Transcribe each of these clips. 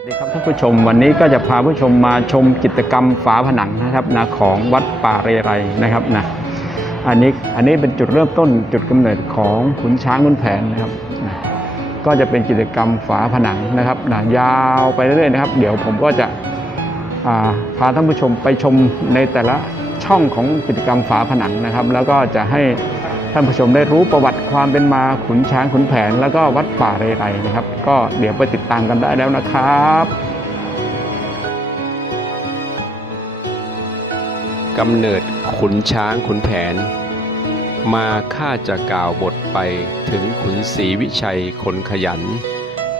สวัสดีครับท่านผู้ชมวันนี้ก็จะพาผู้ชมมาชมกิจกรรมฝาผนังนะครับนะของวัดป่าเรไรนะครับนะอันนี้อันนี้เป็นจุดเริ่มต้นจุดกำเนิดของขุนช้างขุนแผนนะครับนะก็จะเป็นกิจกรรมฝาผนังนะครับนะยาวไปเรื่อยๆนะครับ เดี๋ยวผมก็จะาพาท่านผู้ชมไปชมในแต่ละช่องของกิจกรรมฝาผนังนะครับ แล้วก็จะให้ ท่านผู้ชมได้รู้ประวัติความเป็นมาขุนช้างขุนแผน แล้วก็วัดป่าเรไรนะครับ ก็เดี๋ยวไปติดตามกันได้แล้วนะครับกำเนิดขุนช้างขุนแผน มาข้าจะกล่าวบทไปถึงขุนศรีวิชัยคนขยัน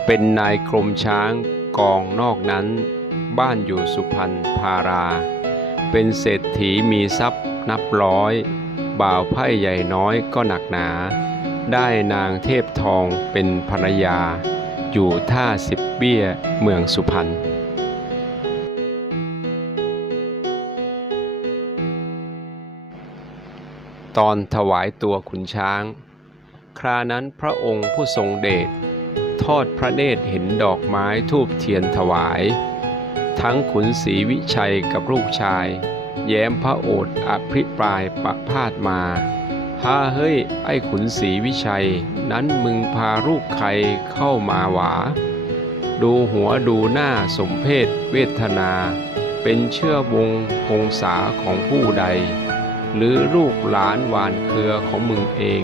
เป็นนายกรมช้างกองนอกนั้น บ้านอยู่สุพรรณพารา เป็นเศรษฐีมีทรัพย์นับร้อย บ่าวไพ่ใหญ่น้อยก็หนักหนา ได้นางเทพทองเป็นภรรยา อยู่ท่าสิบเบี้ยเมืองสุพรรณตอนถวายตัวขุนช้าง ครานั้นพระองค์ผู้ทรงเดชทอดพระเนตรเห็นดอกไม้ทูบเทียนถวาย ทั้งขุนศรีวิชัยกับลูกชาย แย้มพระโอษฐ์อภิปรายประพาสมาฮ่าเฮ้ย ไอ้ขุนศรีวิชัย นั้นมึงพาลูกใครเข้ามาหวา ดูหัวดูหน้าสมเพศเวทนา เป็นเชื่อวงพงษาของผู้ใด หรือลูกหลานหวานเครือของมึงเอง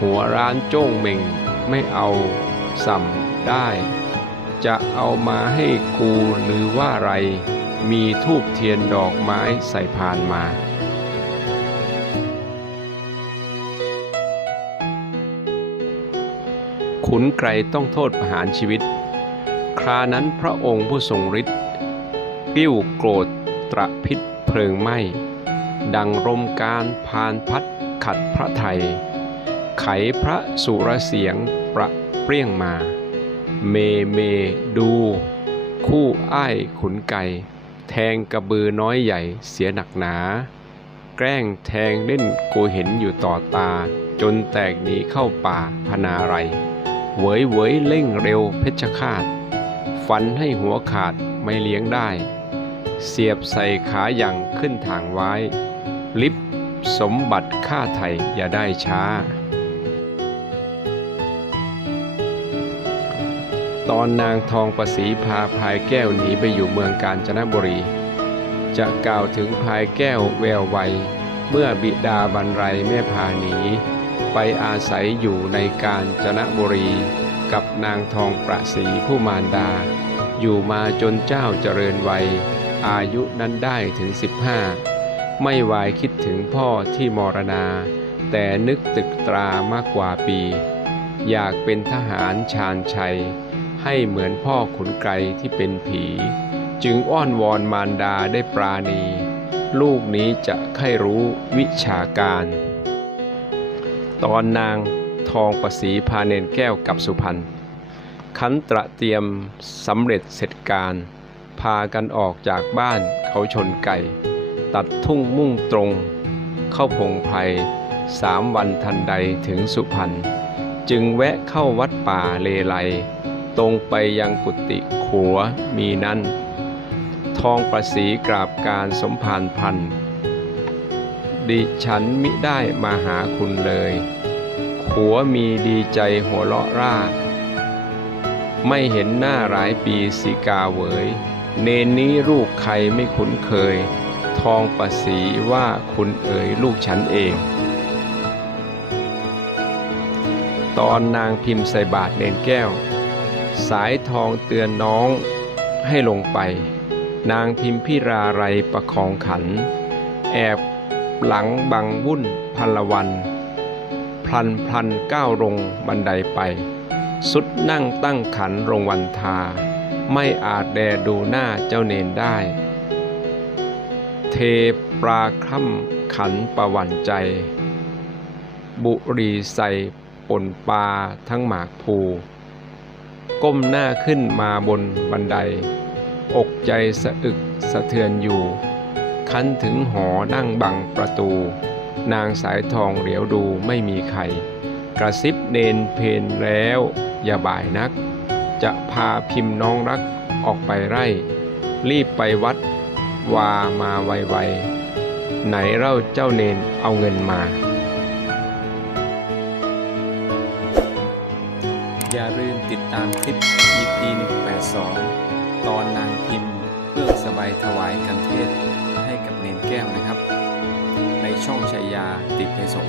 หัวร้านโจ้งเม่งไม่เอาสัมได้ จะเอามาให้กูหรือว่าไร มีทูบเทียนดอกไม้ใส่พานมา ขุนไกรต้องโทษประหารชีวิต ครานั้นพระองค์ผู้ทรงฤทธิ์ปิ้วโกรธตระพิษเพลิงไหม้ ดังรมการพานพัดขัดพระไทย ไขพระสุรเสียงประเปรี้ยงมา เมเมดู คู่อ้ายขุนไก่ แทงกระบือน้อยใหญ่เสียหนักหนา แกล้งแทงเล่นโกเห็นอยู่ต่อตา จนแตกหนีเข้าป่าพนาไรเหวยเหวยเร่งเร็วเพชรฆาตฟันให้หัวขาดไม่เลี้ยงได้ เสียบใส่ขาอย่างขึ้นทางไว้ ลิบสมบัติข้าไทยอย่าได้ช้า ตอนนางทองประสีพาพายแก้วหนีไปอยู่เมืองกาญจนบุรี จะกล่าวถึงพายแก้วแวววัยเมื่อบิดาบรรไรแม่พาหนี ไปอาศัยอยู่ในกาญจนบุรี กับนางทองประสีผู้มารดา อยู่มาจนเจ้าเจริญวัย อายุนั้นได้ถึง 15 ไม่วายคิดถึงพ่อที่มรณา แต่นึกตึกตรามากกว่าปี อยากเป็นทหารชาญชัย ให้เหมือนพ่อขุนไกรที่เป็นผี จึงอ้อนวอนมารดาได้ปราณี ลูกนี้จะใครรู้วิชาการ ตอนนางทองประสีพาเนนแก้วกับสุพรรณขันตระเตรียมสำเร็จเสร็จการ พากันออกจากบ้านเขาชนไก่ ตัดทุ่งมุ่งตรง เข้าพงไพรสามวันทันใดถึงสุพรรณจึงแวะเข้าวัดป่าเลไล ตรงไปยังกุฏิขัวมีนั้น ทองประสีกราบการสมภารพันดิฉันมิได้มาหาคุณเลย ขัวมีดีใจหัวเราะร่า ไม่เห็นหน้าหลายปีสีกาเหวยเนนนี้ลูกใครไม่คุ้นเคย ทองประสีว่าคุณเอ๋ยลูกฉันเอง ตอนนางพิมพ์ใส่บาทเนนแก้ว สายทองเตือนน้องให้ลงไป นางพิมพิราไรประคองขัน แอบหลังบังวุ่นพันละวัน พลันพลันก้าวลงบันไดไป สุดนั่งตั้งขันลงวันทา ไม่อาจแดดูหน้าเจ้าเนนได้ เทปลาคล่ำขันประวันใจ บุรีใส่ปนปลาทั้งหมากภู ก้มหน้าขึ้นมาบนบันได อกใจสะอึกสะเทือนอยู่ คันถึงหอนั่งบังประตู นางสายทองเหลียวดูไม่มีใคร กระซิบเนนเพนแล้ว อย่าบ่ายนัก จะพาพิมพ์น้องรักออกไปไร่ รีบไปวัดวามาไวๆไหนเล่าเจ้าเนนเอาเงินมา อย่าลืม ติดตามคลิป EP 182 ตอนนางพิมพ์เพื่อสบายถวายกันเทศให้กับเนนแก้วนะครับ ในช่องชายาติดเพศง